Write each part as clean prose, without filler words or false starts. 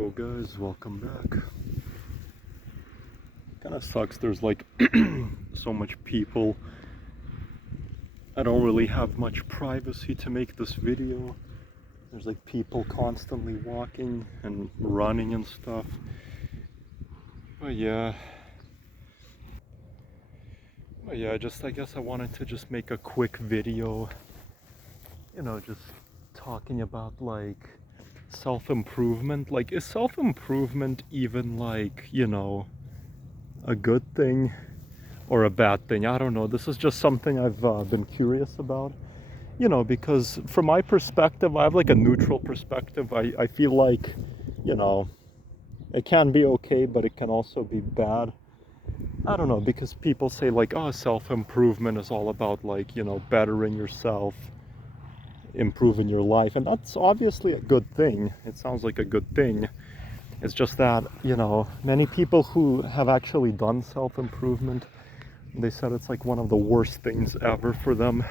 Yo guys, welcome back. Kind of sucks, there's like so much people. I don't really have much privacy to make this video. There's like people constantly walking and running and stuff. But yeah, I guess I wanted to just make a quick video, just talking about like self-improvement. Like, is self-improvement even like, a good thing or a bad thing? I don't know. This is just something I've been curious about, because from my perspective, I have like a neutral perspective. I feel like, it can be okay, but it can also be bad. I don't know, because people say like, oh, self-improvement is all about like, bettering yourself, improving your life, and that's obviously a good thing. It sounds like a good thing. It's just that, many people who have actually done self-improvement, they said it's like one of the worst things ever for them.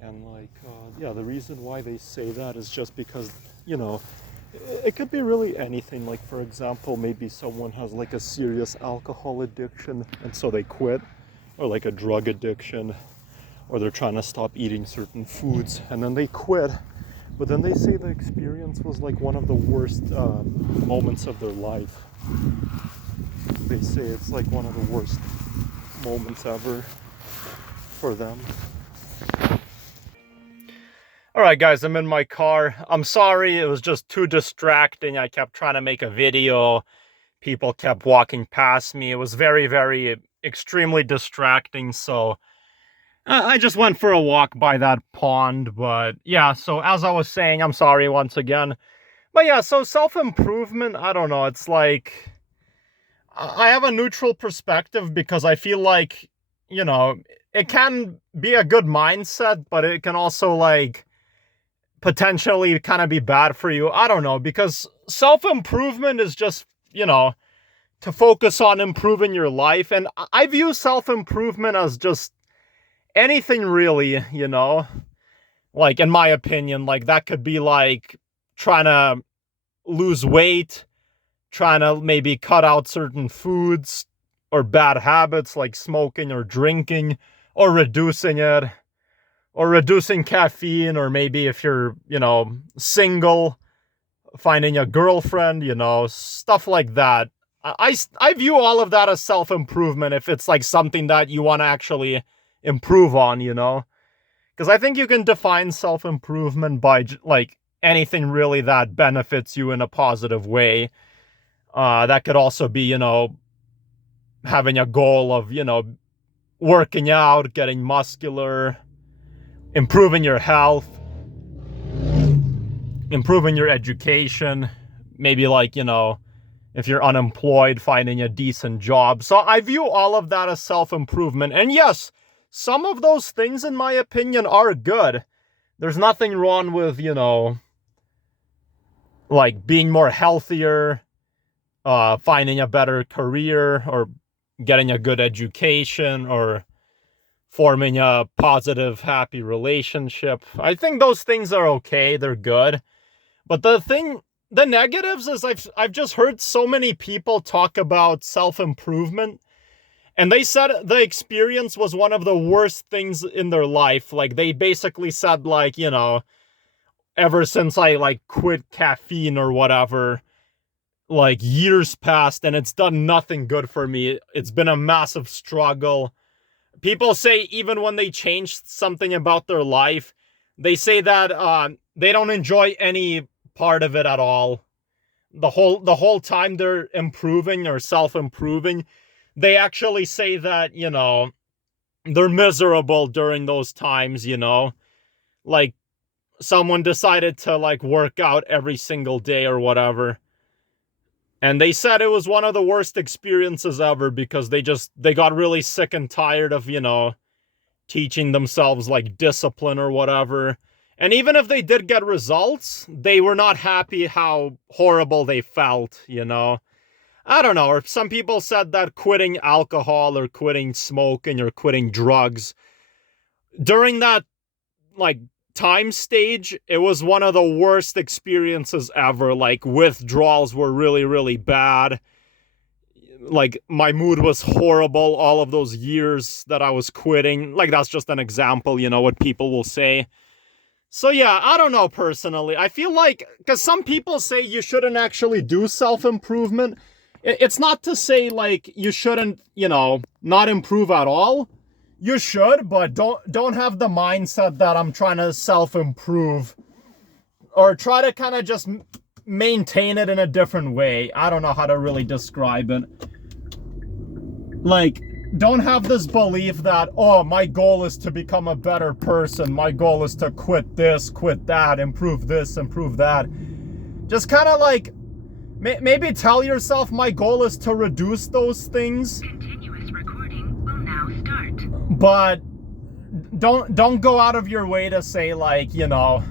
And like, yeah, the reason why they say that is just because, it could be really anything. Like, for example, maybe someone has like a serious alcohol addiction and so they quit, or like a drug addiction, or they're trying to stop eating certain foods and then they quit. But then they say the experience was like one of the worst moments of their life. They say it's like one of the worst moments ever for them. All right, guys, I'm in my car. I'm sorry, it was just too distracting. I kept trying to make a video. People kept walking past me. It was very, very extremely distracting. So I just went for a walk by that pond. But yeah, so as I was saying, I'm sorry once again. But yeah, so self-improvement, I don't know. It's like, I have a neutral perspective because I feel like, it can be a good mindset, but it can also like potentially kind of be bad for you. I don't know, because self-improvement is just, to focus on improving your life. And I view self-improvement as just anything really, like, in my opinion, like that could be like trying to lose weight, trying to maybe cut out certain foods or bad habits like smoking or drinking, or reducing it, or reducing caffeine, or maybe if you're, single, finding a girlfriend, stuff like that. I view all of that as self-improvement if it's like something that you want to actually improve on, because I think you can define self-improvement by like anything really that benefits you in a positive way. That could also be, having a goal of, working out, getting muscular, improving your health, improving your education, maybe like, if you're unemployed, finding a decent job. So I view all of that as self-improvement. And yes, some of those things, in my opinion, are good. There's nothing wrong with, like being more healthier, finding a better career, or getting a good education, or forming a positive, happy relationship. I think those things are okay. They're good. But the negatives is I've just heard so many people talk about self-improvement, and they said the experience was one of the worst things in their life. Like, they basically said, like, ever since I like quit caffeine or whatever, like years passed and it's done nothing good for me. It's been a massive struggle. People say even when they change something about their life, they say that they don't enjoy any part of it at all. The whole time they're improving or self-improving, they actually say that, they're miserable during those times, like someone decided to like work out every single day or whatever. And they said it was one of the worst experiences ever because they got really sick and tired of, teaching themselves like discipline or whatever. And even if they did get results, they were not happy how horrible they felt, I don't know. Or some people said that quitting alcohol or quitting smoking or quitting drugs during that like time stage, it was one of the worst experiences ever. Like, withdrawals were really, really bad. Like, my mood was horrible all of those years that I was quitting. Like, that's just an example, you know, what people will say. So yeah, I don't know personally. I feel like, because some people say you shouldn't actually do self-improvement. It's not to say, like, you shouldn't, you know, not improve at all. You should, but don't have the mindset that I'm trying to self-improve. Or try to kind of just maintain it in a different way. I don't know how to really describe it. Like, don't have this belief that, oh, my goal is to become a better person. My goal is to quit this, quit that, improve this, improve that. Just kind of like, maybe tell yourself my goal is to reduce those things. Continuous recording will now start. But don't go out of your way to say, like, you know,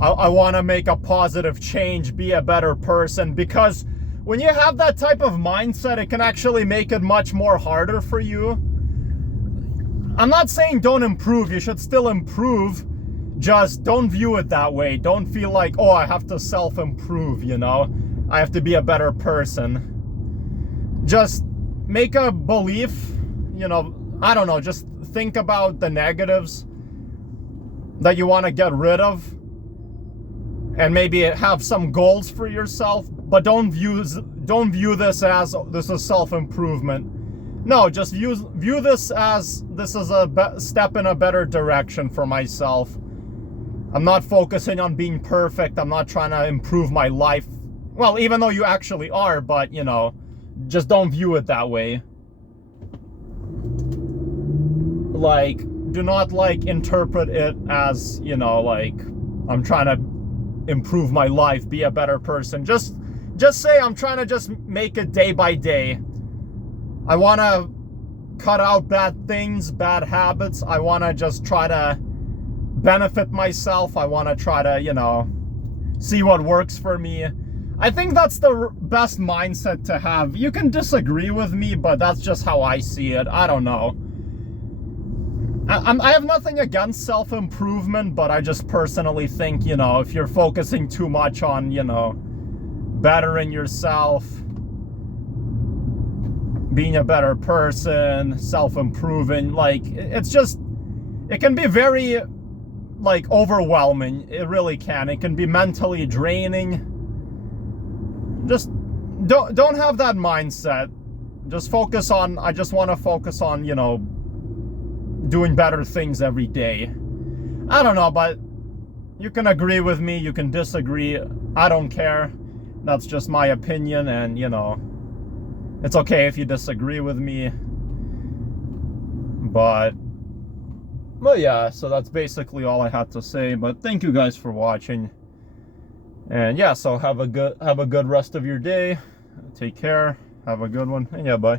I want to make a positive change, be a better person, because when you have that type of mindset, it can actually make it much more harder for you. I'm not saying don't improve. You should still improve. Just don't view it that way. Don't feel like, oh, I have to self-improve, you know? I have to be a better person. Just make a belief, you know, I don't know, just think about the negatives that you want to get rid of. And maybe have some goals for yourself, but don't view this as this is self-improvement. No, just view this as this is a step in a better direction for myself. I'm not focusing on being perfect. I'm not trying to improve my life. Well, even though you actually are, but, you know, just don't view it that way. Like, do not, like, interpret it as, you know, like, I'm trying to improve my life, be a better person. Just say I'm trying to just make it day by day. I want to cut out bad things, bad habits. I want to just try to benefit myself. I want to try to, you know, see what works for me. I think that's the best mindset to have. You can disagree with me, but that's just how I see it. I don't know. I have nothing against self-improvement, but I just personally think, you know, if you're focusing too much on, you know, bettering yourself, being a better person, self-improving, like, it's just, it can be very, like, overwhelming. It really can. It can be mentally draining. Just don't have that mindset. Just focus on, I just want to focus on, you know, doing better things every day. I don't know, but you can agree with me, you can disagree. I don't care. That's just my opinion, and, you know, it's okay if you disagree with me. But yeah, so that's basically all I had to say. But thank you guys for watching. And yeah, so have a good rest of your day. Take care. Have a good one. And yeah, bye.